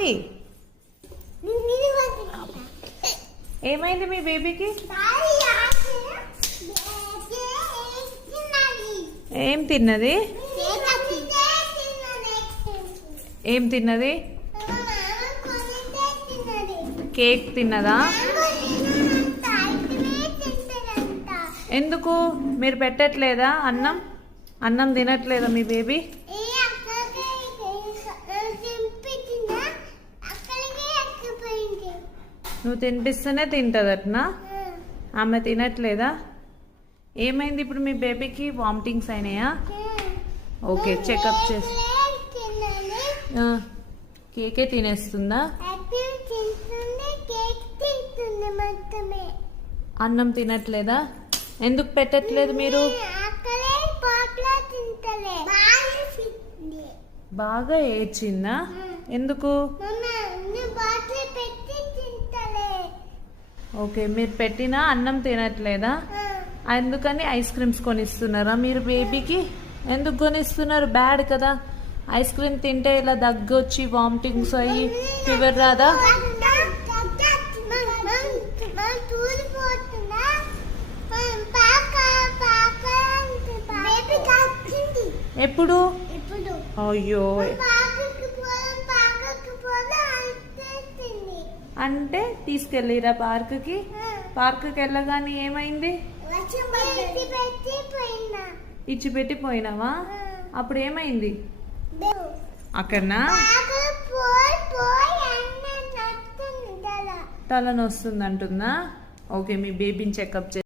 ఏమైంది? ఏమైంది మీ బేబీకి? ఏం తిన్నది? ఏం తిన్నది? కేక్ తిన్నదా? ఎందుకు మీరు పెట్టట్లేదా అన్నం? అన్నం తినట్లేదా మీ బేబీ? నువ్వు తినిపిస్తేనే తింటదట్నా? ఆమె తినట్లేదా? ఏమైంది ఇప్పుడు మీ బేబీకి? వామిటింగ్స్ అయినాయా? ఓకే, చెకప్ చేసి కేకే తినేస్తుందా? అన్నం తినట్లేదా? ఎందుకు పెట్టట్లేదు మీరు? బాగా ఏడ్చిందా? ఎందుకు? ఓకే, మీరు పెట్టినా అన్నం తినట్లేదా? అందుకని ఐస్ క్రీమ్స్ కొనిస్తున్నారా మీరు బేబీకి? ఎందుకు కొనిస్తున్నారు? బ్యాడ్ కదా. ఐస్ క్రీమ్ తింటే ఇలా దగ్గొచ్చి వామిటింగ్స్ అయ్యి ఫీవర్ రాదా? ఎప్పుడు? అయ్యో, అంటే తీసుకెళ్ళిరా పార్క్కి? పార్క్కి వెళ్ళగానే ఏమైంది? ఇచ్చిపెట్టి పోయినావా? అప్పుడు ఏమైంది అక్కడనా? తలనొస్తుంది అంటుందా? ఓకే, మీ బేబీని చెకప్